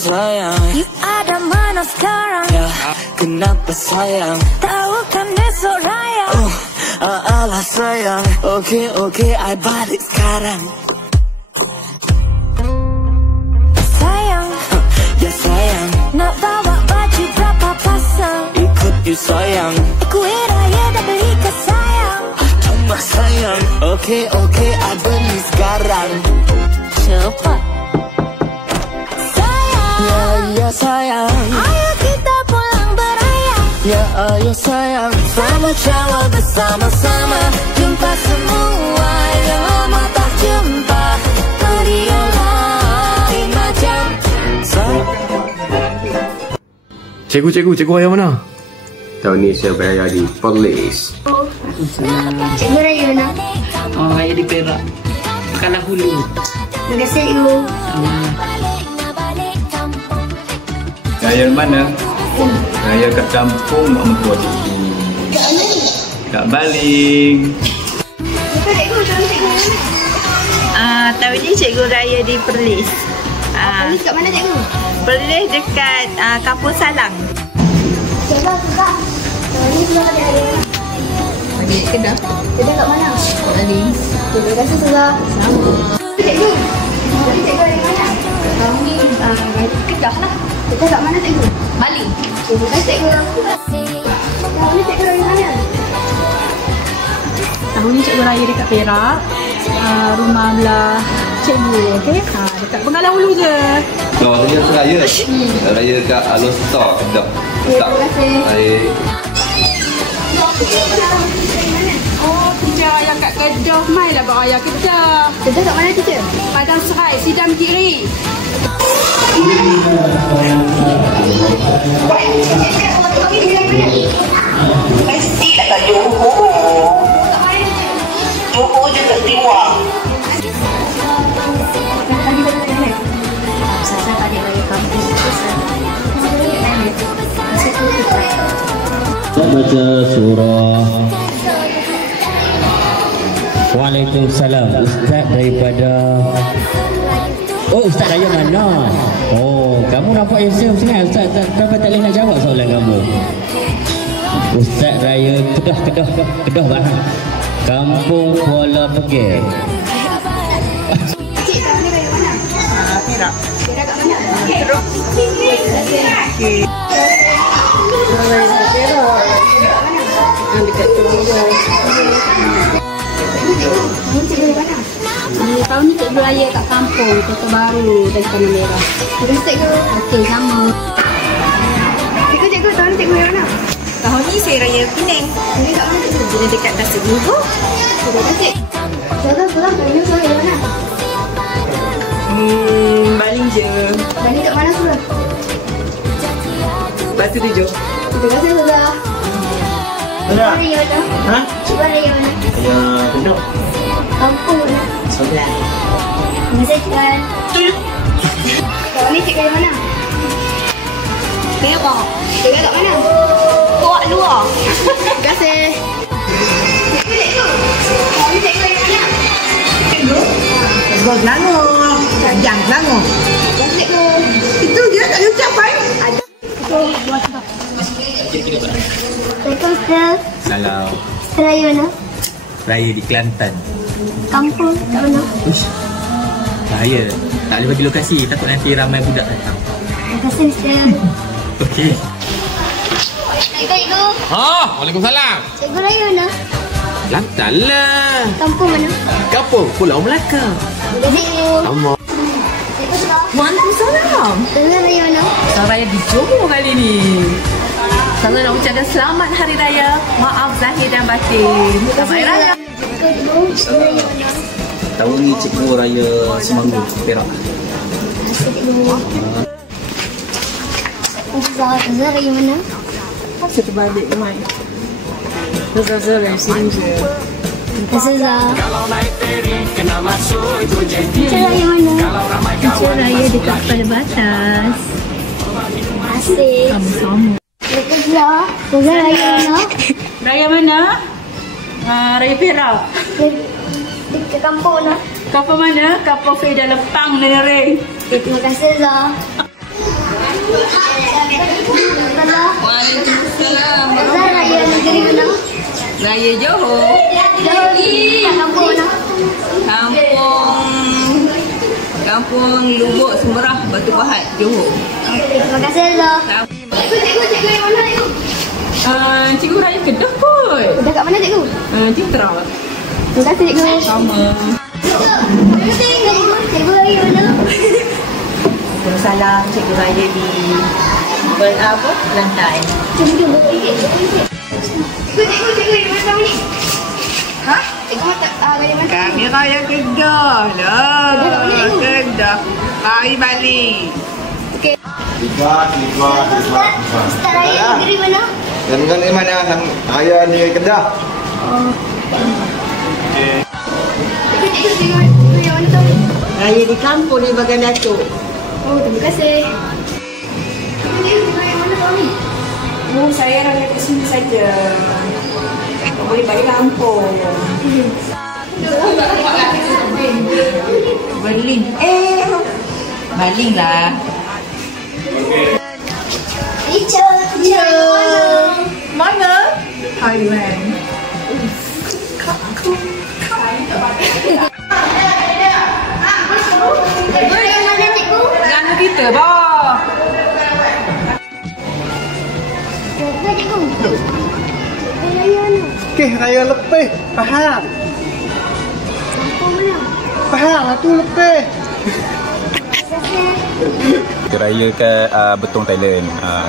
sayang? You ada mana sekarang? Ya, kenapa sayang? Tahu kan besok raya. Alah sayang. Oke, I balik sekarang. Sayang, ya sayang. Nak bawa baju berapa pasang? Ikut you sayang. Kue raya dah beli ke sayang. Cuma sayang. Oke, I beli sekarang. Cepat. Ya sayang, ayo kita pulang beraya. Ya ayo sayang, sama-sama bersama-sama. Jumpa semua yang lama tak jumpa. Meriah lain macam. Cikgu ayah mana? Tahun ni saya beraya di Perlis. Cikgu Raya mana? Oh, ayah di Perak. Kalah Hulu. Terima kasih cikgu. Raya mana? Raya kat kampung mak mentua cikgu. Kat Baling. Tahun ni cikgu raya di Perlis. Perlis kat mana cikgu? Perlis dekat Kampung Salang. Kedah. Tahun ni sudah ada raya. Di Kedah. Kedah kat mana? Baling. Terima kasih sudah. Sama. Cikgu. Cikgu dari mana? Tahun ni Kedah lah. Kedah kat mana cikgu? Baling. Terima kasih cikgu. Tahun ni cikgu dari mana? Tahun ni cikgu raya dekat Perak. Rumah belah cikgu, okey? Dekat Bengalan Hulu je. Kalau raya tu raya. Raya kat Alor Star Kedah. Terima kasih. Baik. Oh, teacher ayah kat Kedah. Mai lah bawa ayah Kedah. Kedah kat mana teacher? Padang Serai, Sidang Kiri. Mesti lah kat Johor. Johor je kat Tiwang. Saya balik raya kampus. Baca surah. Waalaikumsalam. Ustaz daripada... Oh, Ustaz Raya mana? Oh, kamu nampak Yusuf sangat. Ustaz tak boleh nak jawab soalan kamu. Ustaz Raya Kedah Bahang. Kampung Kuala Pegel. Cik, tahun ni raya mana? Perak. Kedah kat mana? Perak. Okey. Dekat Johor. Cikgu dari mana? Tahun ni cikgu raya kat kampung Kota Baru dan Tanah Merah. Terima kasih cikgu. Okey, sama. Cikgu, tahun ni cikgu dari mana? Tahun ni saya raya Penang. Cikgu kat mana cikgu? Dia dekat Tasik Johor. Terima kasih. Pulang tahun dari mana? Baling je. Balik kat mana surah? Batu Tujuh. Terima kasih sudah. Cikgu raya mana? Ha? Cikgu raya mana? Ya, Kedah. Kampung mana? Sebelah. Terima kasih cikgu. Tahun ni cikgu dari mana? Perak. Cikgu kat mana? Kuat luar. Terima kasih. Cikgu. Tahun ni cikgu dari mana? Cikgu Selangor. Jang Selangor. Terima kasih cikgu. Itu je tak ada ucapan. Ada. Assalamualaikum. Salam. Raya mana? Raya di Kelantan. Kampung kat mana? Uish. Bahaya. Tak boleh bagi lokasi. Takut nanti ramai budak datang. Terima kasih Mister. Okey. Cikgu. Waalaikumsalam. Cikgu raya mana? Kelantan lah. Kampung mana? Kampung Pulau Melaka. Terima kasih cikgu. Amat. Cikgu sudah. Waalaikumsalam. Cikgu raya mana? Saya raya di Johor kali ni. Saya nak ucapkan selamat Hari Raya. Maaf zahir dan batin. Selamat Hari Raya. Cikgu raya mana? Tahun ni cikgu raya Semanggu, Perak. Terima kasih cikgu. Cikgu raya mana? Saya terbalik mai. Saya dari sini je. Terima kasih Zah. Cikgu raya mana? Cikgu raya dekat Kepala Batas. Terima kasih. Sama-sama. Cikgu raya mana? Raya mana? Raya Perak. Di kampung mana? Kampung mana? Kampung Feda Lepang, Nenering. Terima kasih Zah. Waalaikumsalam. Raya negeri mana? Raya Johor. Kampung mana? Kampung Lubuk Semerah, Batu Pahat, Johor. Terima kasih Allah. Cikgu yang mana cikgu? Cikgu Raya Kedah kot. Kedah kat mana cikgu? Citra. Terima kasih cikgu. Sama. Cikgu Raya mana? Salam Cikgu Raya di lantai. Cikgu yang mana ni? Ha? Cikgu Raya mana? Kami Raya Kedah lah. Kedah. Mari balik. Ustaz Raya negeri mana? Negeri mana? Raya negeri Kedah. Cikgu yang mana tahu? Raya di kampung di bagian Datuk. Oh, terima kasih. Cikgu yang mana tahu ni? Saya raya ke sini saja. Boleh balik kampung. Berlin. Baling lah. Teacher Mana? Thailand. Cikgu yang mana cikgu? Ganu kita, bah. Cikgu cikgu. Raya mana? Okey, raya lepeh. Faham? Kampung mana? Faham lah tu lepeh. Raya ke Betong Thailand,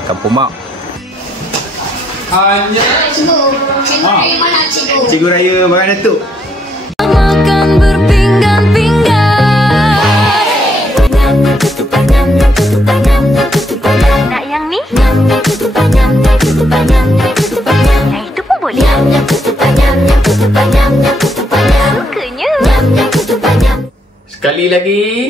Kampung Mak. Cikgu raya mana cikgu? Cikgu Raya Bagan Datuk. Makan berpinggan-pinggan. Nak yang ni? Yang itu pun boleh. Sukanya. Sekali lagi.